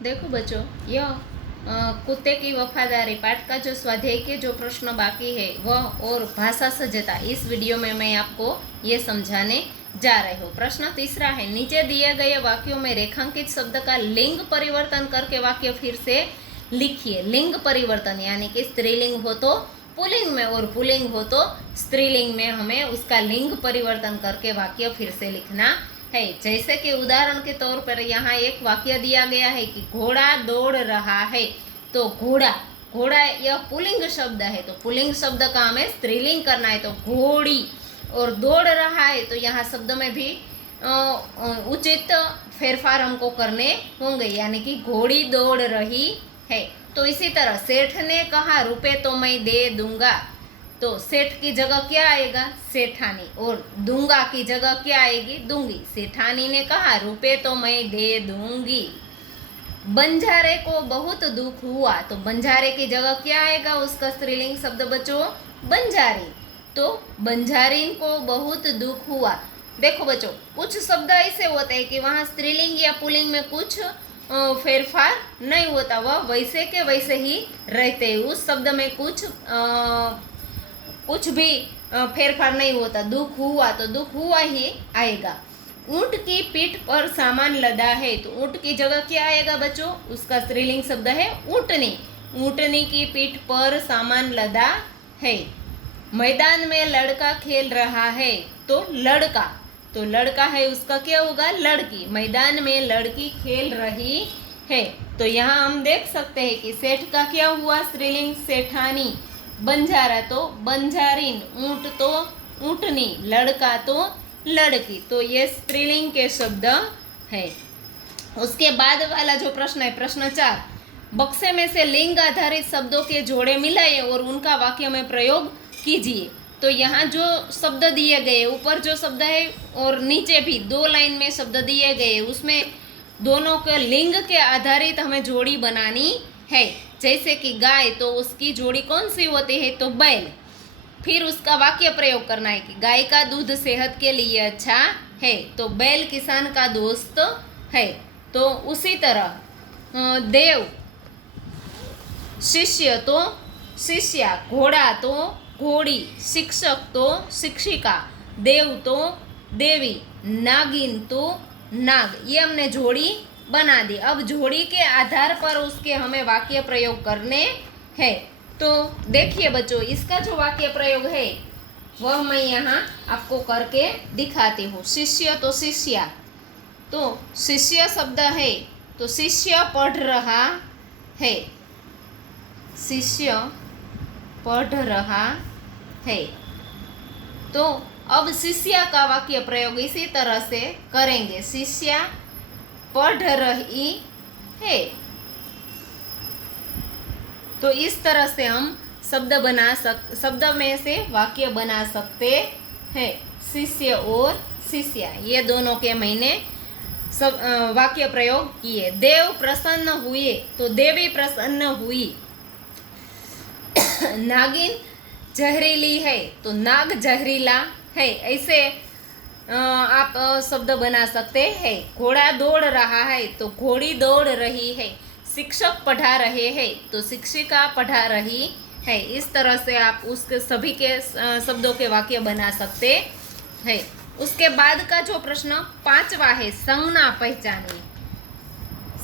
देखो बच्चों, यह कुत्ते की वफादारी पाठ का जो स्वाध्याय के जो प्रश्न बाकी है वह और भाषा सज्जता, इस वीडियो में मैं आपको ये समझाने जा रही हूँ। प्रश्न तीसरा है, नीचे दिए गए वाक्यों में रेखांकित शब्द का लिंग परिवर्तन करके वाक्य फिर से लिखिए। लिंग परिवर्तन यानी कि स्त्रीलिंग हो तो पुल्लिंग में और पुल्लिंग हो तो स्त्रीलिंग में हमें उसका लिंग परिवर्तन करके वाक्य फिर से लिखना है। जैसे कि उदाहरण के तौर पर यहाँ एक वाक्य दिया गया है कि घोड़ा दौड़ रहा है, तो घोड़ा घोड़ा यह पुल्लिंग शब्द है, तो पुल्लिंग शब्द का हमें स्त्रीलिंग करना है, तो घोड़ी। और दौड़ रहा है तो यहाँ शब्द में भी उचित फेरफार हमको करने होंगे, यानी कि घोड़ी दौड़ रही है। तो इसी तरह सेठ ने कहा रुपए तो मैं दे दूंगा, तो सेठ की जगह क्या आएगा, सेठानी, और दूंगा की जगह क्या आएगी, दूंगी। सेठानी ने कहा रुपए तो मैं दे दूंगी। बंजारे को बहुत दुख हुआ, तो बंजारे की जगह क्या आएगा, उसका स्त्रीलिंग शब्द बच्चों बंजारी, तो बंजारीन को बहुत दुख हुआ। देखो बच्चों, कुछ शब्द ऐसे होते हैं कि वहाँ स्त्रीलिंग या पुल्लिंग में कुछ फेरफार नहीं होता, वह वैसे के वैसे ही रहते हैं, उस शब्द में कुछ भी फेरफार नहीं होता। दुख हुआ तो दुख हुआ ही आएगा। ऊंट की पीठ पर सामान लदा है, तो ऊंट की जगह क्या आएगा बच्चों, उसका स्त्रीलिंग शब्द है ऊंटनी। ऊंटनी की पीठ पर सामान लदा है। मैदान में लड़का खेल रहा है, तो लड़का, तो लड़का है उसका क्या होगा, लड़की। मैदान में लड़की खेल रही है, तो यहाँ हम देख सकते हैं कि सेठ का क्या हुआ, स्त्रीलिंग सेठानी। बंजारा तो बंजारीन, ऊंट तो ऊंटनी, लड़का तो लड़की, तो ये स्त्रीलिंग के शब्द है। उसके बाद वाला जो प्रश्न है, प्रश्न 4, बक्से में से लिंग आधारित शब्दों के जोड़े मिलाइए और उनका वाक्य में प्रयोग कीजिए। तो यहाँ जो शब्द दिए गए, ऊपर जो शब्द है और नीचे भी 2 लाइन में शब्द दिए गए, उसमें दोनों के लिंग के आधारित हमें जोड़ी बनानी है। जैसे कि गाय, तो उसकी जोड़ी कौन सी होती है, तो बैल। फिर उसका वाक्य प्रयोग करना है कि गाय का दूध सेहत के लिए अच्छा है, तो बैल किसान का दोस्त है। तो उसी तरह देव, शिष्य तो शिष्या, घोड़ा तो घोड़ी, शिक्षक तो शिक्षिका, देव तो देवी, नागिन तो नाग। ये हमने जोड़ी बना दी। अब जोड़ी के आधार पर उसके हमें वाक्य प्रयोग करने हैं। तो देखिए बच्चों, इसका जो वाक्य प्रयोग है वह मैं यहाँ आपको करके दिखाती हूँ। शिष्य तो शिष्या, तो शिष्य शब्द है, तो शिष्य पढ़ रहा है, शिष्य पढ़ रहा है। तो अब शिष्या का वाक्य प्रयोग इसी तरह से करेंगे, शिष्या पढ़ रही है। तो इस तरह से हम शब्द में से वाक्य बना सकते हैं। शिष्य और शिष्या, ये दोनों के मैंने वाक्य प्रयोग किए। देव प्रसन्न हुए, तो देवी प्रसन्न हुई। नागिन जहरीली है, तो नाग जहरीला है। ऐसे आप शब्द बना सकते हैं। घोड़ा दौड़ रहा है, तो घोड़ी दौड़ रही है। शिक्षक पढ़ा रहे हैं, तो शिक्षिका पढ़ा रही है। इस तरह से आप उसके सभी के शब्दों के वाक्य बना सकते हैं। उसके बाद का जो प्रश्न 5वां है, संज्ञा पहचानिए।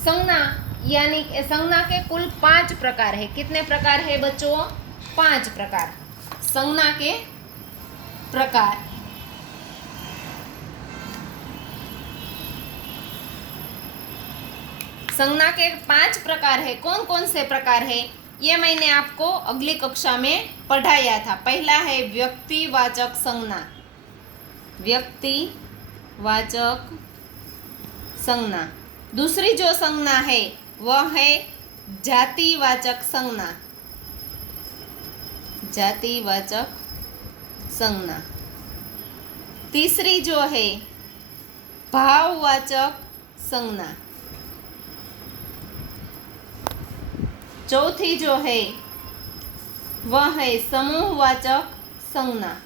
संज्ञा यानी संज्ञा के कुल 5 प्रकार है। कितने प्रकार है बच्चों, 5 प्रकार संज्ञा के प्रकार। संज्ञा के 5 प्रकार है। कौन कौन से प्रकार है, ये मैंने आपको अगली कक्षा में पढ़ाया था। पहला है व्यक्तिवाचक संज्ञा, व्यक्तिवाचक संज्ञा। दूसरी जो संज्ञा है वह है जातिवाचक संज्ञा, जातिवाचक संज्ञा। तीसरी जो है भाववाचक संज्ञा। चौथी जो है वह है समूहवाचक संज्ञा।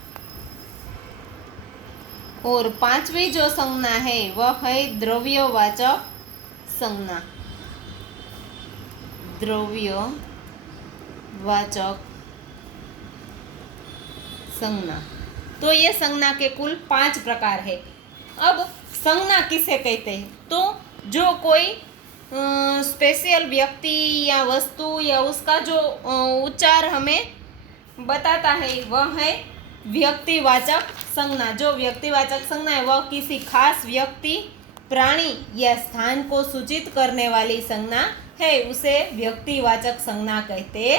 और 5वीं जो संज्ञा है वह है द्रव्यवाचक संज्ञा। द्रव्यवाचक संज्ञा। तो ये संज्ञा के कुल 5 प्रकार है। अब संज्ञा किसे कहते हैं? तो जो कोई स्पेशल व्यक्ति या वस्तु या उसका जो उच्चार हमें बताता है वह है व्यक्तिवाचक संज्ञा। जो व्यक्तिवाचक संज्ञा है वह किसी खास व्यक्ति, प्राणी या स्थान को सूचित करने वाली संज्ञा है, उसे व्यक्तिवाचक संज्ञा कहते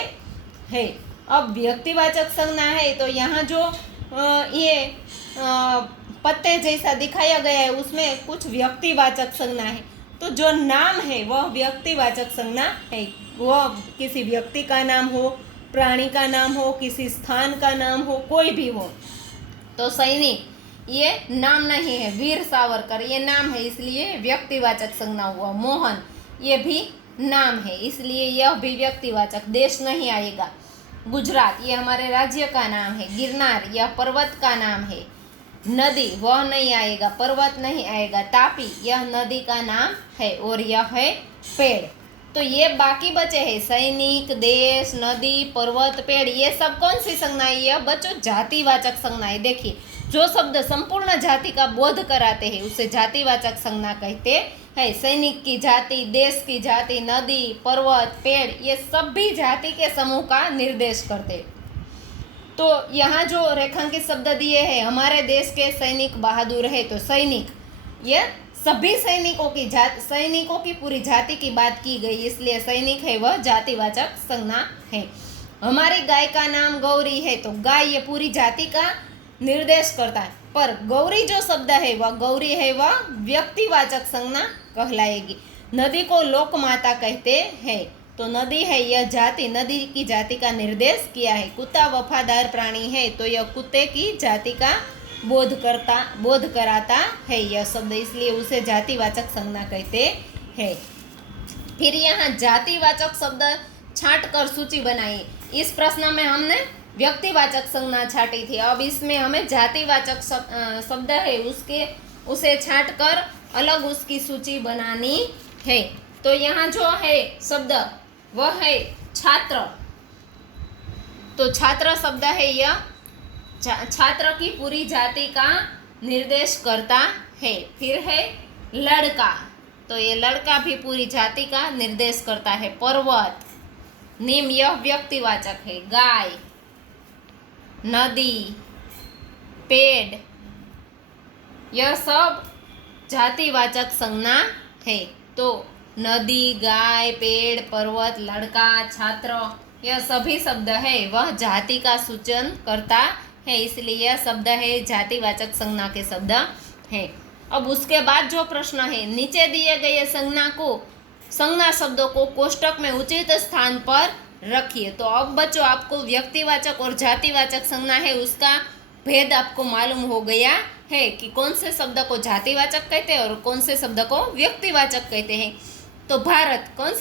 हैं। अब व्यक्तिवाचक संज्ञा है तो यहाँ जो ये पत्ते जैसा दिखाया गया है उसमें कुछ व्यक्तिवाचक संज्ञा है। तो जो नाम है वह व्यक्तिवाचक संज्ञा है। वह किसी व्यक्ति का नाम हो, प्राणी का नाम हो, किसी स्थान का नाम हो, कोई भी हो। तो सैनिक ये नाम नहीं है, वीर सावरकर ये नाम है इसलिए व्यक्तिवाचक संज्ञा हुआ। मोहन ये भी नाम है इसलिए यह भी व्यक्तिवाचक, देश नहीं आएगा। गुजरात ये हमारे राज्य का नाम है। गिरनार यह पर्वत का नाम है। नदी वह नहीं आएगा, पर्वत नहीं आएगा। तापी यह नदी का नाम है और यह है पेड़। तो ये बाकी बचे हैं सैनिक, देश, नदी, पर्वत, पेड़, ये सब कौन सी संज्ञाएं? यह बच्चों जातिवाचक संज्ञाएं। देखिए जो शब्द संपूर्ण जाति का बोध कराते हैं उसे जातिवाचक संज्ञा कहते हैं। सैनिक की जाति, देश की जाति, नदी, पर्वत, पेड़, ये सब भी जाति के समूह का निर्देश करते हैं। तो यहाँ जो रेखांकित शब्द दिए हैं, हमारे देश के सैनिक बहादुर है, तो सैनिक ये सभी सैनिकों की जाति, सैनिकों की पूरी जाति की बात की गई इसलिए सैनिक है वह जातिवाचक संज्ञा है। हमारी गाय का नाम गौरी है तो गाय ये पूरी जाति का निर्देश करता है, पर गौरी जो शब्द है वह गौरी है वह व्यक्तिवाचक संज्ञा कहलाएगी। नदी को लोक माता कहते हैं तो नदी है यह जाति, नदी की जाति का निर्देश किया है। कुत्ता वफादार प्राणी है तो यह कुत्ते की जाति का बोध कराता है यह शब्द, इसलिए उसे जातिवाचक संज्ञा कहते हैं। फिर यहाँ जातिवाचक शब्द छांट कर सूची बनाई। इस प्रश्न में हमने व्यक्तिवाचक संज्ञा छाटी थी, अब इसमें हमें जातिवाचक शब्द है उसे छांट कर अलग उसकी सूची बनानी है। तो यहाँ जो है शब्द वह है छात्र। तो छात्र शब्द है यह छात्र की पूरी जाति का निर्देश करता है। फिर है लड़का, तो ये लड़का भी पूरी जाति का निर्देश करता है। पर्वत, नीम यह व्यक्तिवाचक है। गाय, नदी, पेड़ यह सब जातिवाचक संज्ञा है। तो नदी, गाय, पेड़, पर्वत, लड़का, छात्र यह सभी शब्द है वह जाति का सूचन करता है, इसलिए यह शब्द है जातिवाचक संज्ञा के शब्द है। अब उसके बाद जो प्रश्न है, नीचे दिए गए संज्ञा शब्दों को कोष्टक में उचित स्थान पर रखिए। तो अब बच्चों आपको व्यक्तिवाचक और जातिवाचक संज्ञा है उसका भेद आपको मालूम हो गया है कि कौन से शब्द को जातिवाचक कहते हैं और कौन से शब्द को व्यक्तिवाचक कहते हैं। तो भारत कौन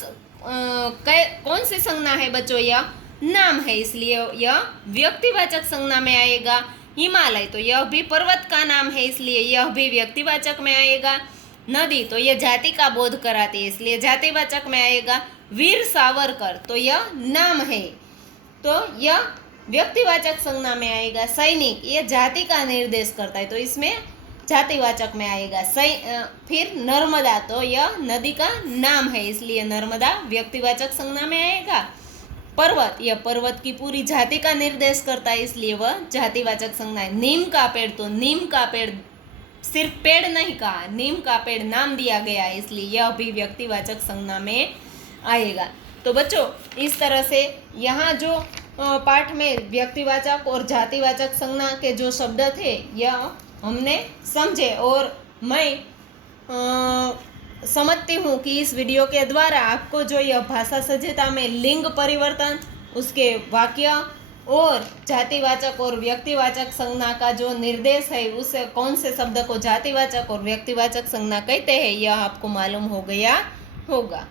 सी संज्ञा है बच्चों? यह नाम है इसलिए यह व्यक्तिवाचक संज्ञा में आएगा। हिमालय तो यह भी पर्वत का नाम है इसलिए यह भी व्यक्तिवाचक में आएगा। नदी तो यह जाति का बोध कराती है इसलिए जातिवाचक में आएगा। वीर सावरकर तो यह नाम है तो यह व्यक्तिवाचक संज्ञा में आएगा। सैनिक यह जाति का निर्देश करता है तो इसमें जातिवाचक में आएगा। फिर नर्मदा तो यह नदी का नाम है इसलिए नर्मदा व्यक्तिवाचक संज्ञा में आएगा। पर्वत यह पर्वत की पूरी जाति का निर्देश करता है इसलिए वह जातिवाचक संज्ञा है। नीम का पेड़ तो नीम का पेड़ सिर्फ पेड़ नहीं कहा, नीम का पेड़ नाम दिया गया है इसलिए यह भी व्यक्तिवाचक संज्ञा में आएगा। तो बच्चों इस तरह से यहाँ जो पाठ में व्यक्तिवाचक और जातिवाचक संज्ञा के जो शब्द थे यह हमने समझे और मैं समझती हूँ कि इस वीडियो के द्वारा आपको जो यह भाषा सज्जता में लिंग परिवर्तन, उसके वाक्य और जातिवाचक और व्यक्तिवाचक संज्ञा का जो निर्देश है उसे कौन से शब्द को जातिवाचक और व्यक्तिवाचक संज्ञा कहते हैं यह आपको मालूम हो गया होगा।